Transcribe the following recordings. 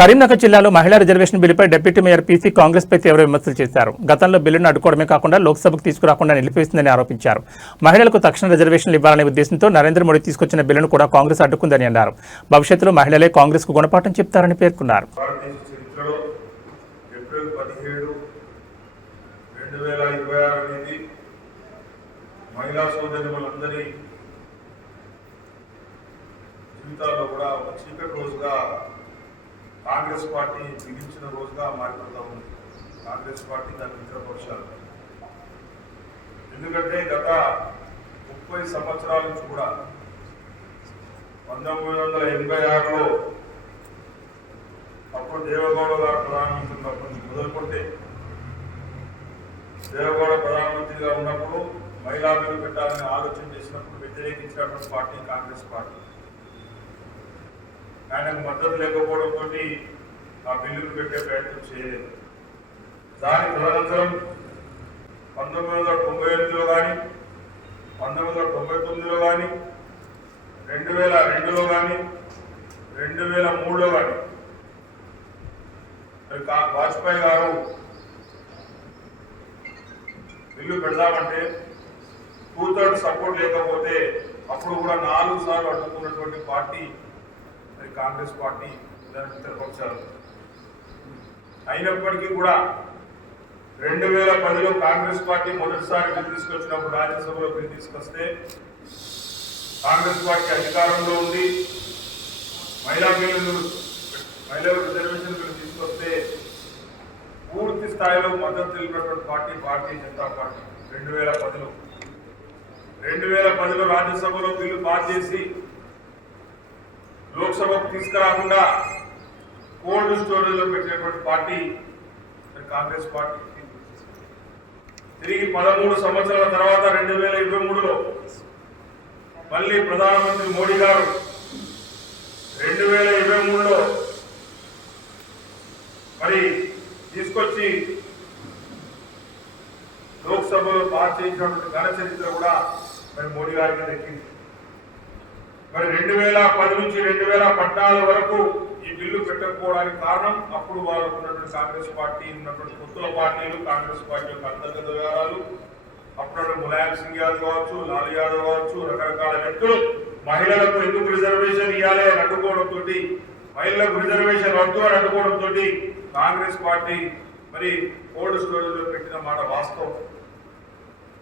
కరీంనగర్ జిల్లాలో మహిళా రిజర్వేషన్ బిల్లుపై డిప్యూటీ మేయర్ పీసీ కాంగ్రెస్ పై తీవ్ర విమర్శలు చేశారు. గతంలో బిల్లును అడ్డుకోవడమే కాకుండా లోక్సభకు తీసుకురాకుండా నిలిపివేసిందని ఆరోపించారు. మహిళలకు తక్షణ రిజర్వేషన్లు ఇవ్వాలనే ఉద్దేశంతో నరేంద్ర మోడీ తీసుకొచ్చిన బిల్లును కూడా కాంగ్రెస్ అడ్డుకుందని అన్నారు. భవిష్యత్తులో మహిళలే కాంగ్రెస్ కు గుణపాఠం చెప్తారని పేర్కొన్నారు. కాంగ్రెస్ పార్టీ బిగించిన రోజుగా మారిపోతా ఉంది. కాంగ్రెస్ పార్టీ దాని మిత్రపక్షాలు. ఎందుకంటే గత 30 సంవత్సరాల నుంచి కూడా 1986లో అప్పుడు దేవగౌడ గారు ప్రధానమంత్రి ఉన్నప్పటి నుంచి మొదలుకుంటే దేవగౌడ ప్రధానమంత్రిగా ఉన్నప్పుడు మహిళా బిల్లు పెట్టాలని ఆలోచన చేసినప్పుడు వ్యతిరేకించినటువంటి పార్టీ కాంగ్రెస్ పార్టీ. ఆయనకు మద్దతు లేకపోవడంతో ఆ బిల్లును పెట్టే ప్రయత్నం చేయలేదు. దాని తదనంతరం 1998లో కానీ 1999లో కానీ 2002లో కానీ 2003లో కానీ వాజ్పేయి గారు బిల్లు పెడదామంటే 2/3 సపోర్ట్ లేకపోతే అప్పుడు కూడా 4 సార్లు అడ్డుకున్నటువంటి పార్టీ కాంగ్రెస్ పార్టీ. దాని మిత్రపక్షాలు అయినప్పటికీ కూడా 2010లో కాంగ్రెస్ పార్టీ మొదటిసారి బిల్లు తీసుకొచ్చినప్పుడు రాజ్యసభలో బిల్లు తీసుకొస్తే కాంగ్రెస్ పార్టీ అధికారంలో ఉంది. మహిళా రిజర్వేషన్ బిల్లు తీసుకొస్తే పూర్తి స్థాయిలో మద్దతు తెలిపినటువంటి పార్టీ భారతీయ జనతా పార్టీ. 2010లో రాజ్యసభలో బిల్లు పాస్ చేసి లోక్సభకు తీసుకురాకుండా కోల్డ్ స్టోరేజ్లో పెట్టినటువంటి పార్టీ కాంగ్రెస్ పార్టీ. తిరిగి 13 సంవత్సరాల తర్వాత 2023లో మళ్ళీ ప్రధానమంత్రి మోడీ గారు 2023లో మరి తీసుకొచ్చి లోక్సభలో పాస్ చేసినటువంటి ఘన చరిత్ర కూడా మరి మోడీ గారికి దక్కింది. మరి 2010 నుంచి 2014 వరకు ఈ బిల్లు పెట్టకపోవడానికి కారణం అప్పుడు వాళ్ళకు ఉన్నటువంటి కాంగ్రెస్ పార్టీ ఉన్నటువంటి కొత్త పార్టీలు, కాంగ్రెస్ పార్టీ యొక్క అంతర్గత వ్యవహారాలు. అప్పుడు ములాయం సింగ్ యాదవ్ కావచ్చు, లాలూ యాదవ్ కావచ్చు, రకరకాల వ్యక్తులు మహిళలకు ఎందుకు రిజర్వేషన్ ఇవ్వాలి అని అడ్డుకోవడంతో, మహిళలకు రిజర్వేషన్ వద్దు అని అడ్డుకోవడంతో కాంగ్రెస్ పార్టీ మరి కోల్డ్ స్టోరేజ్ లో పెట్టిన మాట వాస్తవం.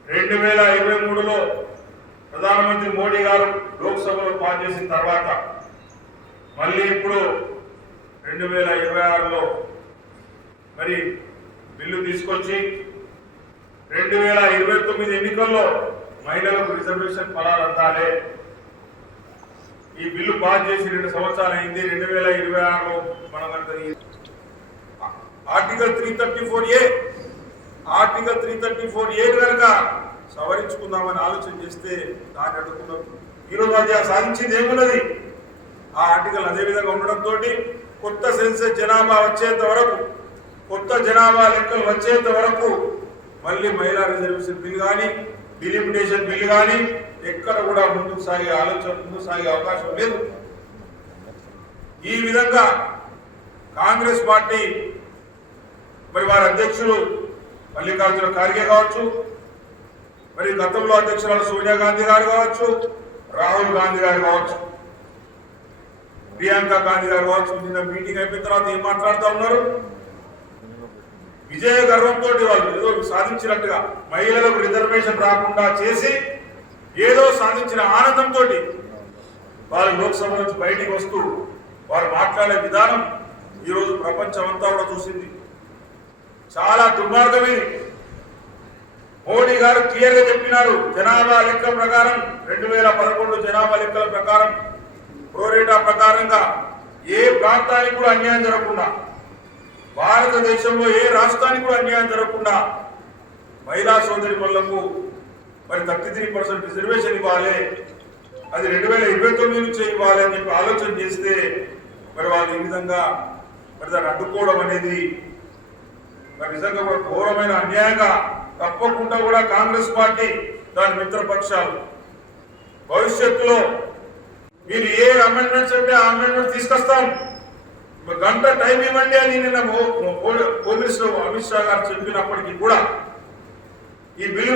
2023లో ప్రధానమంత్రి మోడీ గారు లోక్సభలో పాస్ చేసిన తర్వాత మళ్ళీ ఇప్పుడు 2026లో మరి బిల్లు తీసుకొచ్చి 2029 ఎన్నికల్లో మహిళలకు రిజర్వేషన్ ఫలాలు అందాలే. ఈ బిల్లు పాస్ చేసి 2 సంవత్సరాలు అయింది. 2026లో మనం ఆర్టికల్ 334A కనుక సవరించుకుందామని ఆలోచన చేస్తే దాన్ని అడ్డుకున్నాం. ఈరోజు అది సాధించింది ఏమున్నది? ఆ ఆర్టికల్ అదే విధంగా ఉండడంతో కొత్త సెన్సెస్ జనాభా వచ్చేంత వరకు, కొత్త జనాభా లెక్కలు వచ్చేంత వరకు మళ్ళీ మహిళా రిజర్వేషన్ బిల్ కానీ, డిలిమిటేషన్ బిల్ కానీ ఎక్కడ కూడా ముందుకు సాగే అవకాశం లేదు. ఈ విధంగా కాంగ్రెస్ పార్టీ మరి వారి అధ్యక్షులు మల్లికార్జున ఖార్గే కావచ్చు, మరి గతంలో అధ్యక్షురాలు సోనియా గాంధీ గారు కావచ్చు, రాహుల్ గాంధీ గారు కావచ్చు, ప్రియాంక గాంధీ గారు కావచ్చు, నిన్న మీటింగ్ అయిపోయిన తర్వాత ఏం మాట్లాడుతూ ఉన్నారు? విజయ గర్వంతో వాళ్ళు ఏదో సాధించినట్టుగా మహిళలకు రిజర్వేషన్ రాకుండా చేసి ఏదో సాధించిన ఆనందంతో వాళ్ళు లోక్సభ నుంచి బయటికి వస్తూ వారు మాట్లాడే విధానం ఈరోజు ప్రపంచం అంతా కూడా చూసింది. చాలా దుర్మార్గం ఇది. మోడీ గారు క్లియర్ గా చెప్పినారు, జనాభా లెక్క ప్రకారం 2011 జనాభా లెక్కల ప్రకారం ప్రోరేటా ప్రకారంగా ఏ ప్రాంతానికి కూడా అన్యాయం జరగకుండా, భారతదేశంలో ఏ రాష్ట్రానికి కూడా అన్యాయం జరగకుండా మహిళా సోదరిమణులకు మరి 33% రిజర్వేషన్ ఇవ్వాలి, అది 2029 నుంచి ఇవ్వాలి అని చెప్పి ఆలోచన చేస్తే మరి వాళ్ళు ఈ విధంగా మరి దాన్ని అడ్డుకోవడం అనేది మరి నిజంగా కూడా ఘోరమైన అన్యాయంగా తప్పకుండా కూడా కాంగ్రెస్ పార్టీ దాని మిత్రపక్షాలు భవిష్యత్తులో మీరు ఏ అమెండ్మెంట్స్ అంటే ఆ అమెండ్మెంట్ తీసుకొస్తాం. గంట టైం ఇవ్వండి అని నిన్న హోమ్ మినిస్టర్ అమిత్ షా గారు చెప్పినప్పటికీ కూడా ఈ బిల్లు